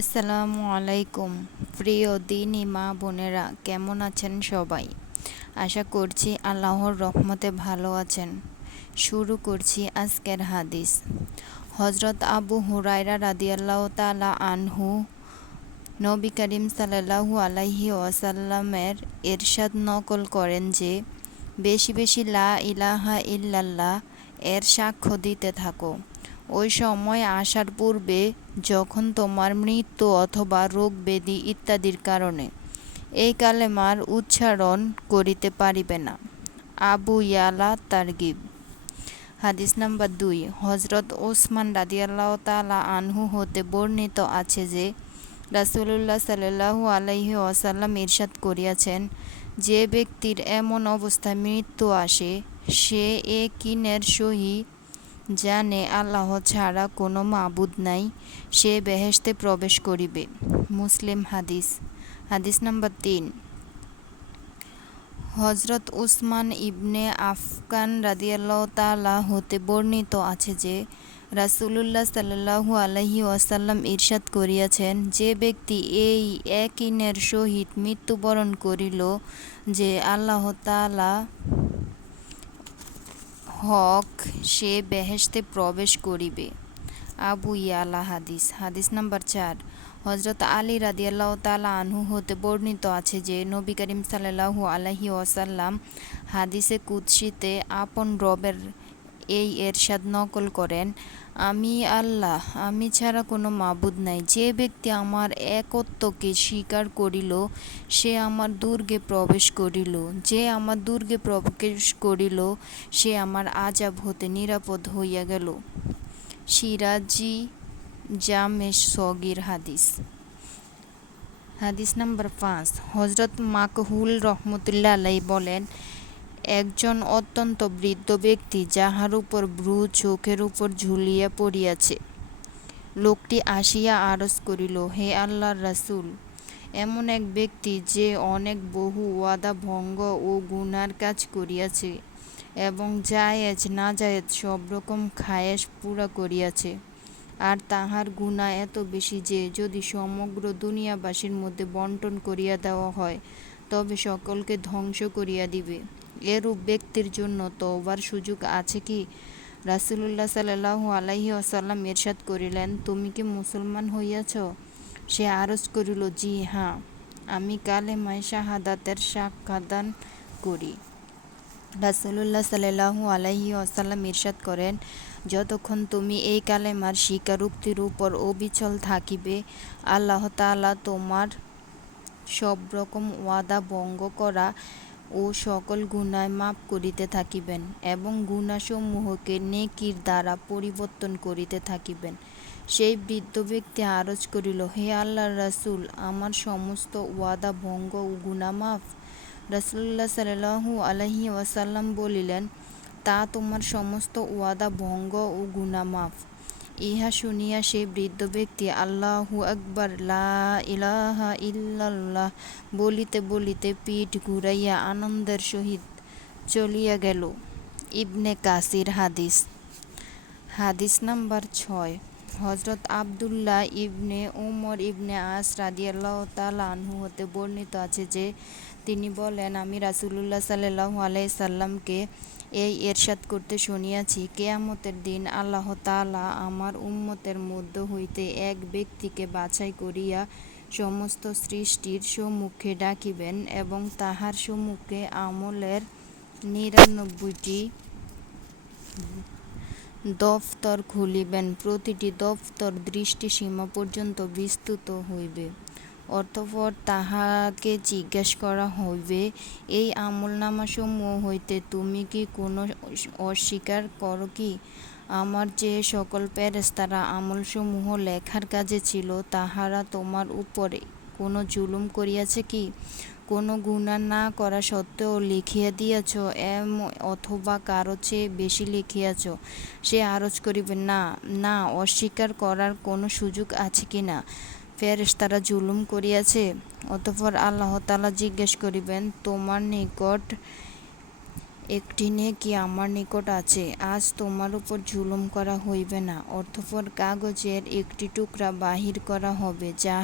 আসসালামু আলাইকুম, প্রিয় দিনী মা বোনেরা, কেমন আছেন সবাই? আশা করছি আল্লাহর রহমতে ভালো আছেন। শুরু করছি আজকের হাদিস। হজরত আবু হুরাইরা রাদিয়াল্লাহ তালা আনহু, নবী করিম সাল্লাহু আলাইহি ওয়াসাল্লামের এরশাদ নকল করেন যে, বেশি বেশি লা ইলাহা ইল্লাল্লাহ এর সাক্ষ্য দিতে থাকো। ওই সময় আসার পূর্বে যখন তোমার মৃত্যু অথবা রোগ ব্যাধি ইত্যাদির কারণে এই কালে কালেমার উচ্চারণ করিতে পারিবে না। আবু ইয়ালা তারগিব। হাদিস নাম্বার দুই। হজরত ওসমান রাদিয়াল্লাহ তালা আনহু হতে বর্ণিত আছে যে, রাসুলুল্লাহ সাল্লাহু আলাইহি ওয়াসাল্লাম ইরশাদ করিয়াছেন, যে ব্যক্তির এমন অবস্থায় মৃত্যু আসে, সে এ কিনের সহিত জানে আল্লাহ ছাড়া কোনো মাবুদ নাই, সে বেহেশতে প্রবেশ করিবে। মুসলিম হাদিস। হাদিস নাম্বার তিন। হজরত উসমান ইবনে আফগান রাদিয়াল্লাহ হতে বর্ণিত আছে যে, রাসুলুল্লাহ সাল্লাহু আলহি ওয়াসাল্লাম ইরশাদ করিয়াছেন, যে ব্যক্তি এই একইনের সহিত মৃত্যুবরণ করিল, যে আল্লাহ তালা হক সে বেহেশতে প্রবেশ করিবে। আবু ইয়ালা হাদিস হাদিস নাম্বার চার। হজরত আলী রাদিয়াল্লাহ তালা আনহু হতে বর্ণিত আছে যে, নবী করিম সাল্লাহু আলহি ওয়াসাল্লাম হাদিসে কুৎসিতে আপন রবের এই এরশাদ নকল করেন, আমি আল্লাহ, আমি ছাড়া কোনো মাবুদ নাই। যে ব্যক্তি আমার একত্বকে স্বীকার করিল, সে আমার দুর্গে প্রবেশ করিল। যে আমার দুর্গে প্রবেশ করিল, সে আমার আজাব হতে নিরাপদ হইয়া গেল। সিরাজি জামেশ সগির হাদিস। হাদিস নাম্বার পাঁচ হজরত মাকহুল রহমতুল্লাহ আলাই বলেন একজন অত্যন্ত বৃদ্ধ ব্যক্তি যাহার উপর ভ্রু চোখের উপর ঝুলিয়া পড়িয়াছে। লোকটি আসিয়া আরজ করিল, হে আল্লাহর রাসুল, এমন এক ব্যক্তি যে অনেক বহু ওয়াদা, ভঙ্গ ও গুনার কাজ করিয়াছে এবং জায়েজ না জায়েজ সব রকম খায়েস পুরা করিয়াছে। আর তাহার গুণা এত বেশি যে যদি সমগ্র দুনিয়াবাসীর মধ্যে বন্টন করিয়া দেওয়া হয়, তবে সকলকে ধ্বংস করিয়া দিবে। এরূপ ব্যক্তির জন্য তওবার সুযোগ আছে কি? রাসুলুল্লাহ সাল্লাহু আলাইহি আসাল্লাম এরশাদ করিলেন, তুমি কি মুসলমান হইয়াছ? সে আরজ করিল, জি হ্যাঁ। আমি কালে মাই শাহাদাতের সাক্ষাদান করি। রাসুলুল্লাহ সাল্লাহু আলাইহি আসাল্লাম ইরশাদ করেন, যতক্ষণ তুমি এই কালেমার স্বীকারোক্তির উপর অবিচল থাকিবে, আল্লাহ তালা তোমার সব রকম ওয়াদা ভঙ্গ করা ও সকল গুণায় মাপ করিতে থাকিবেন এবং গুণাসমূহকে নেকির দ্বারা পরিবর্তন করিতে থাকিবেন। সেই বৃদ্ধ ব্যক্তি আরজ করিল, হে আল্লাহ রাসুল, আমার সমস্ত ওয়াদা ভঙ্গ ও গুণা মাফ। রাসুল্লাহ সাল্লাহু আলহি ওয়াসাল্লাম বলিলেন, তা তোমার সমস্ত ওয়াদা ভঙ্গ ও গুণা মাফ। ইহা শুনিয়া সে বৃদ্ধ ব্যক্তি, আল্লাহু আকবর, লা ইল্লাল্লাহ, বলিতে বলিতে পিঠ ঘুরাইয়া আনন্দের সহিত চলিয়া গেল। ইবনে কাসির হাদিস। হাদিস নাম্বার ছয়। হজরত আবদুল্লাহ ইবনে উমর ইবনে আস রাদিয়াল্লাহ তালা হতে বর্ণিত আছে যে, তিনি বলেন, আমি রাসুলুল্লাহ সাল্লাহ আলাই সাল্লামকে এই এরশাদ করতে শুনিয়াছি, কেয়ামতের দিন আল্লাহ তালা আমার উম্মতের মধ্য হইতে এক ব্যক্তিকে বাছাই করিয়া সমস্ত সৃষ্টির সম্মুখে ডাকিবেন এবং তাহার সম্মুখে আমলের নিরানব্বইটি দফতর খুলিবেন। প্রতিটি দফতর দৃষ্টিসীমা পর্যন্ত বিস্তৃত হইবে। অতঃপর তাহাকে জিজ্ঞেস করা হইবে, এই আমলনামাসমূহ হইতে তুমি কি কোনো অস্বীকার করো কি? আমার যে সকল প্যারেস্তারা আমলসমূহ লেখার কাজে ছিল, তাহারা তোমার উপরে কোনো জুলুম করিয়াছে কি? কোনো গুণা না করা সত্ত্বেও লিখিয়া দিয়াছ, এম অথবা কারও চেয়ে বেশি লিখিয়াছ? সে আরজ করিবে, না না, অস্বীকার করার কোনো সুযোগ আছে কি না? ফেরেশতারা জুলুম করিয়াছে। অতঃপর আল্লাহ তালা জিজ্ঞেস করিবেন, তোমার নিকট একটি নেকি আমার নিকট আছে, আজ তোমার উপর জুলুম করা হইবে না। অর্থপর কাগজের একটি টুকরা বাহির করা হবে, যা